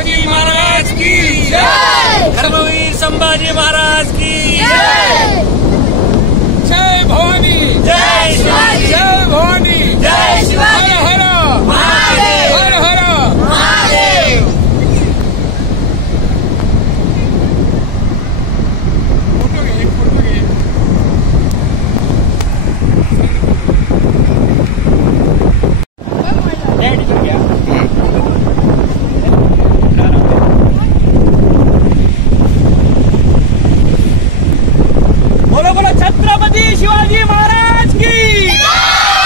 शिवाजी महाराज की जय, धर्मवीर संभाजी महाराज की जय, जय भवानी, जय शिवाजी, जय भवानी, जय शिवाजी, हर हर महादेव, हर हर महादेव। बोलो बोलो छत्रपति शिवाजी महाराज की,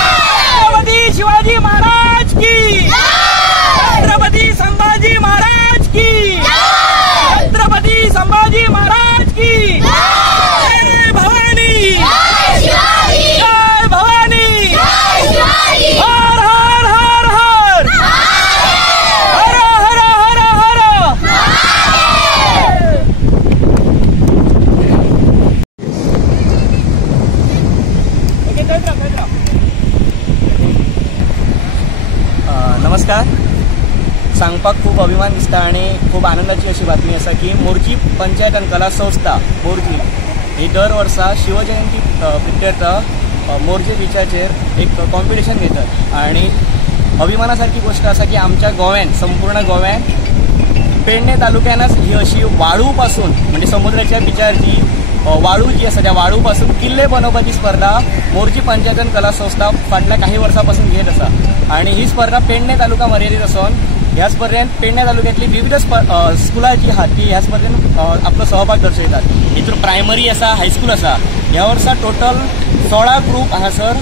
छत्रपति शिवाजी महाराज की, छत्रपति संभाजी महाराज की, छत्रपति संभाजी महाराज की, जय भवानी, जय भवानी, हर हर हर हर, हर हर हर हर। नमस्कार। सांगपाक खूप अभिमान दिसता आणि खूप आनंदाची अशी बातमी असा की मोर्जी पंचायत आणि कला संस्था मोर्जी ही दर वर्सा शिवजयंती प्रित्यर्थ मोर्जे बिचाचेर एक कॉम्पिटिशन घेतात आणि अभिमानासारखी गोष्ट असा की आमच्या गोव्यान संपूर्ण गोव्यान पेडणे तालुक्यानच ही अशी वाळूपासून म्हणजे समुद्राच्या बिचार जी वाळू जी आसा त्या वाळूपासून किल्ले बनवपाची स्पर्धा मोर्जी पंचायत आणि कला संस्था फाटल्या काही वर्षांपासून घेत असा आणि ही स्पर्धा पेडणे तालुका मर्यादित असून ह्या स्पर्धेत पेडणे तालुक्यातली विविध स्कुलां जी आहात ती ह्या स्पर्धेत आपलो सहभाग दर्शयतात। हितून प्रायमरी आसा, हायस्कूल आसा। ह्या वर्सा टोटल 16 ग्रुप हांगासर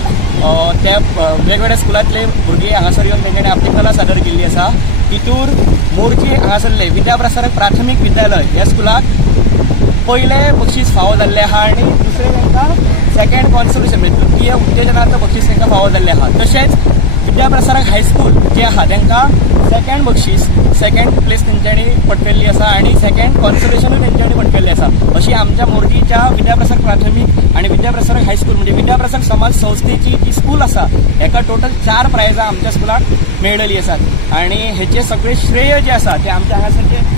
त्या वेगवेगळ्या स्कुलांतले भुरगे हांगासर येवन तेंच्यांनी आपली कला सादर केल्ली आसा। तितूर मोर्जी हांगासरले विद्याप्रसारक प्राथमीक विद्यालय ह्या स्कुलाक पहिले बक्षीस फावो जाल्ले आहा आणि दुसरे तांकां सेकंड कॉन्सोलेशन म्हणजे तृतीय उत्तेजनार्थ बक्षीस तांकां फावो जाल्ले आहा। तशेंच विद्याप्रसारक हायस्कूल जे आहा तांकां सेकंड बक्षीस सेकंड प्लेस तेंच्यांनी पटकेल्ली आसा आणि सेकंड कॉन्सोलेशनूय तेंच्यांनी पटकेल्लें आसा। अशी आमच्या मोर्जीच्या विद्याप्रसारक प्राथमीक आणि विद्याप्रसारक हायस्कूल म्हणजे विद्याप्रसारक समाज संस्थेची जी स्कूल आसा हेका टोटल 4 प्रायजां आमच्या स्कुलाक मेळिल्लीं आसात आणि हेचे सगळे श्रेय जे आसा ते आमच्या हांगासरचे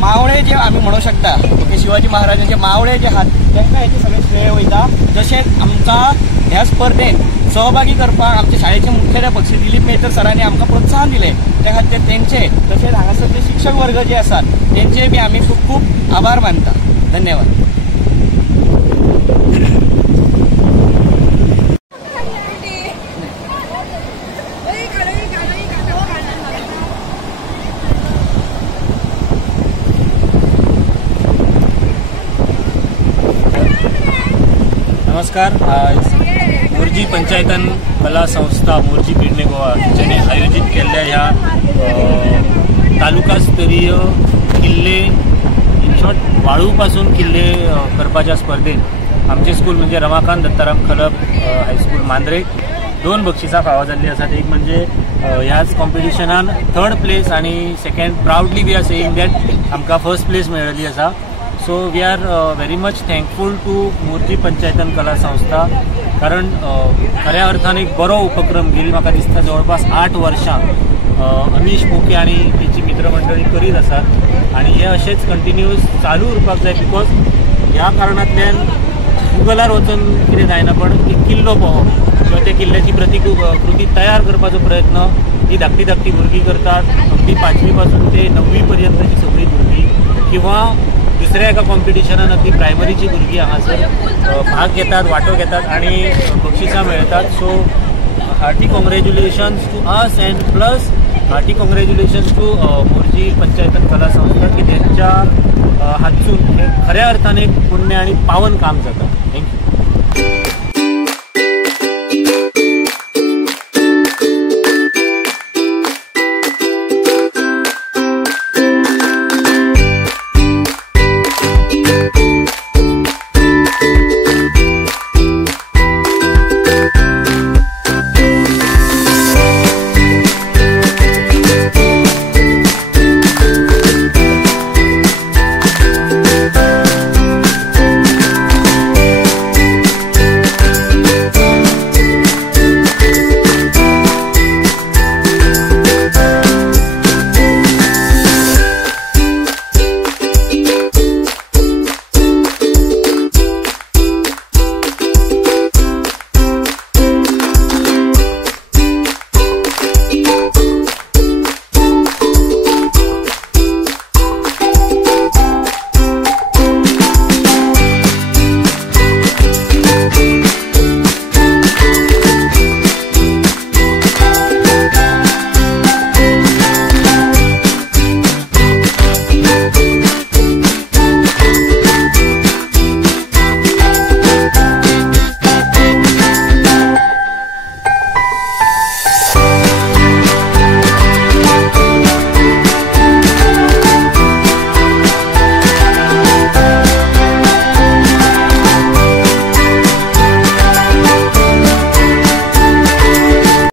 मावळे जे आम्ही म्हणू शकता ओके शिवाजी महाराजांचे मावळे जे आहात तांकां हेचे सगळे श्रेय वयता। तशेंच आमकां ह्या स्पर्धेत सहभागी करपाक आमचे शाळेचे मुख्याध्यापक श्री दिलीप मेहतर सरांनी आमकां प्रोत्साहन दिलें त्या खातीर तेंचे तशेंच हांगासरचे शिक्षक वर्ग जे आसात तेंचे बी आमी खूब खूब आभार मानता। धन्यवाद। नमस्कार। आज मोर्जी पंचायत आणि कला संस्था मोर्जी पेडणे गोवा हांच्यानी आयोजित केल्ल्या ह्या तालुकास्तरीय किल्ले इन शॉर्ट वाळूपासून किल्ले करपाच्या स्पर्धेत आमचे स्कूल म्हणजे रमाकांत दत्ताराम खलप हायस्कूल मांद्रे 2 बक्षिसां फावो जाल्ली आसात। एक म्हणजे ह्याच कॉम्पिटिशनान 3rd प्लेस आणि second proudly we are saying that आमकां फर्स्ट प्लेस मेळिल्ली आसा। So we are very much thankful to Morjim panchayat आणि कला संस्था कारण खऱ्या अर्थान एक बरो उपक्रम गेली म्हाका दिसता जवळपास 8 वर्षां अनीश मोके आणि तेची मित्रमंडळी करीत आसात आणि हे अशेंच कंटिन्यूअस चालू उरपाक जाय बिकॉज ह्या कारणांतल्यान गुगलार वचून कितें जायना पण एक किल्लो पळोवप किंवा त्या किल्ल्याची प्रतिकृती तयार करपाचो प्रयत्न ही धाकटी धाकटी भुरगीं करतात। अगदी 5वी पासून ते 9वी पर्यंतची सगळी भुरगीं किंवा दुसऱ्या एका कॉम्पिटिशनान अगदी प्रायमरीची भुरगीं हांगासर भाग घेतात वांटो घेतात आणि बक्षिसां मेळटात। So hearty congratulations to us and plus hearty congratulations to Morjim panchayat आणि कला संस्था की त्यांच्या हातसून खऱ्या अर्थान एक पुण्य आणि पावन काम जाता।